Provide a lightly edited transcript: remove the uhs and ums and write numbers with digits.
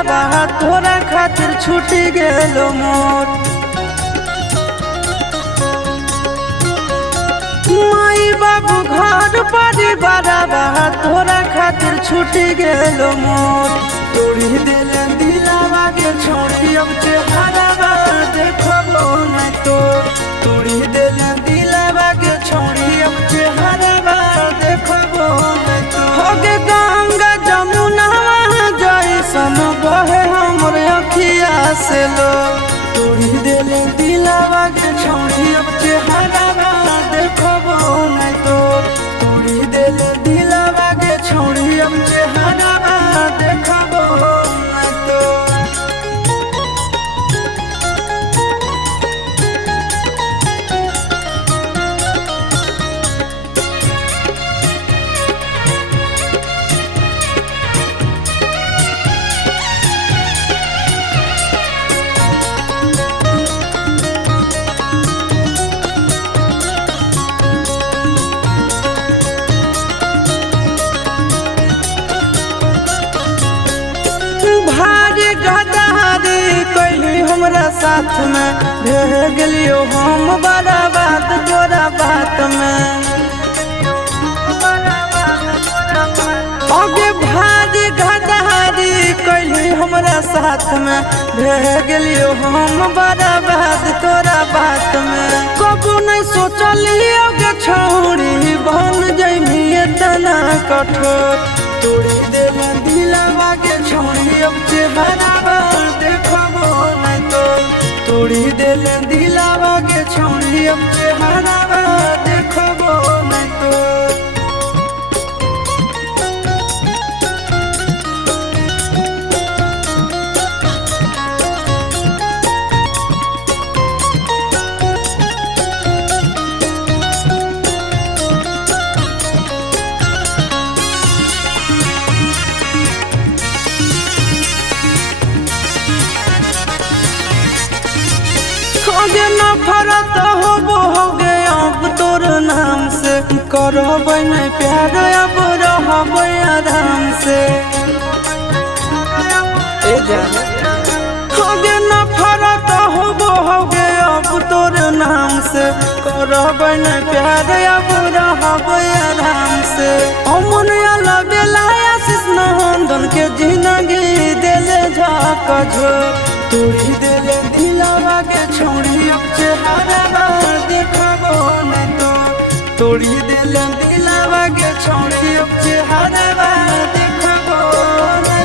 दिलावा तोरा खातिर छूटी गेलो मोर। माई बाबू घर परिवारवा तोरा खातिर छूटी गेलो मोर। तोड़ी दिले दिलावा के छोड़ी अब चेहरावा देखबो नहीं तो। तोड़ी दिले दिलावा के छोड़ी अब चेहरावा देखबो नहीं तो। होगे गंगा जमुना जैसन बहे हमर अखिया से लो। तोड़ी दिले दिलावा के छोड़ी अब चेहरावा देखबो नहीं तो। तोड़ी दिले दिलावा के छोड़ी अब चेहरावा देखबो नहीं तो। भारी गदारी कैली हमरा साथ में रह गेलियो हम बड़ा बात तोरा बात में। आगे भारी गदारी कैली हमरा साथ में रह गेलियो हम बड़ा बात तोरा बात में। कबू नहीं सोचलियो के छोड़ी बन जइमी इतना कठोर। तोड़ी दिले दिलावा के छोड़ी अब चेहरावा देखबो नहीं तो। तोड़ी दिले दिलावा के छोड़ी अब चेहरावा देखबो नहीं तो। होगे नफरत होगे अब तोर नाम से। करबै नहीं प्यार अब रहबै आराम से। होगे नफरत होगे अब तोर नाम से। करबै नहीं प्यार अब रहबै आराम से। अमन अलग आशीष नंदन के जिंदगी दिले झाका झोर। तोड़ी दिले दिलावा के छोड़ी अब चेहरावा देखबो नहीं तो। तोड़ी दिले दिलावा के छोड़ी अब चेहरावा देखबो नहीं।